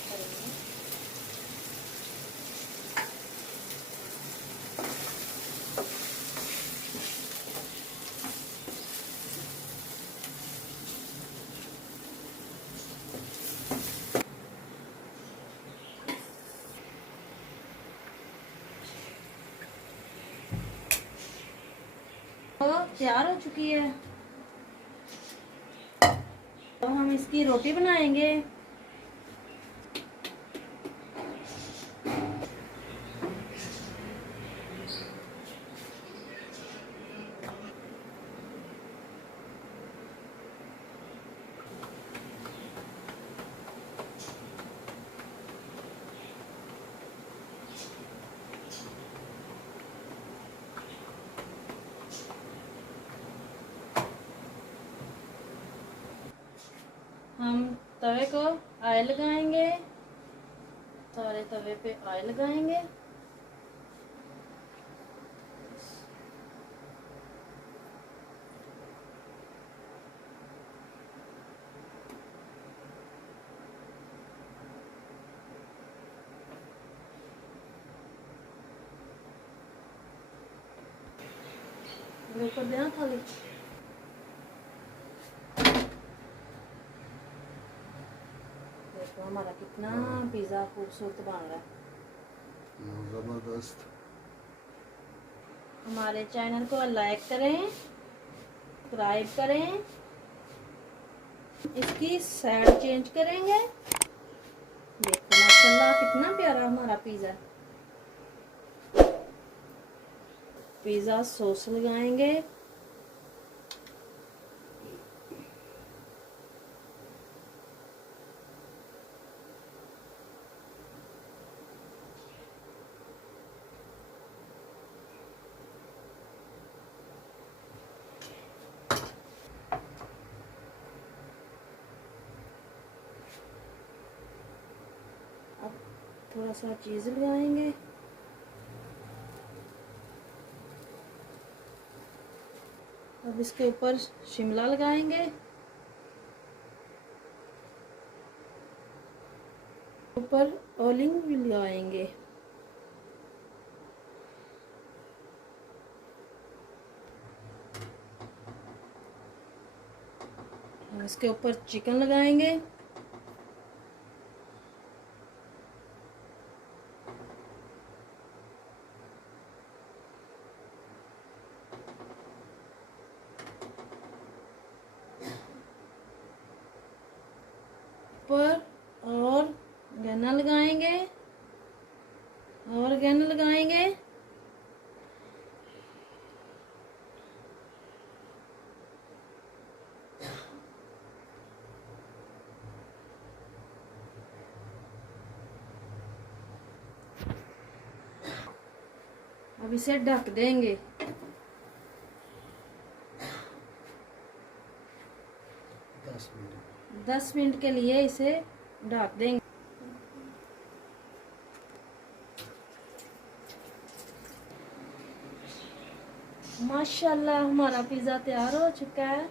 Add करेंगे। तो तैयार हो चुकी है। तो हम इसकी रोटी बनाएंगे। हम तवे को ऑयल लगाएंगे, सारे तवे पे ऑयल लगाएंगे। ऊपर देना थाली। देखो हमारा कितना पिज़्ज़ा खूबसूरत बन रहा है। जबरदस्त। हमारे चैनल को लाइक करें, सब्सक्राइब करें। इसकी साइड चेंज करेंगे। देखो माशाल्लाह कितना प्यारा हमारा पिज़्ज़ा। पिज़्ज़ा सॉस लगाएंगे। अब थोड़ा सा चीज़ लगाएंगे। अब इसके ऊपर शिमला लगाएंगे, ऊपर ऑलिव भी लगाएंगे। इसके ऊपर चिकन लगाएंगे। ऊपर और गन्ना लगाएंगे और गन्ना लगाएंगे। अब इसे ढक देंगे। 10 मिनट के लिए इसे ढक देंगे। माशाल्लाह हमारा पिज़्ज़ा तैयार हो चुका है।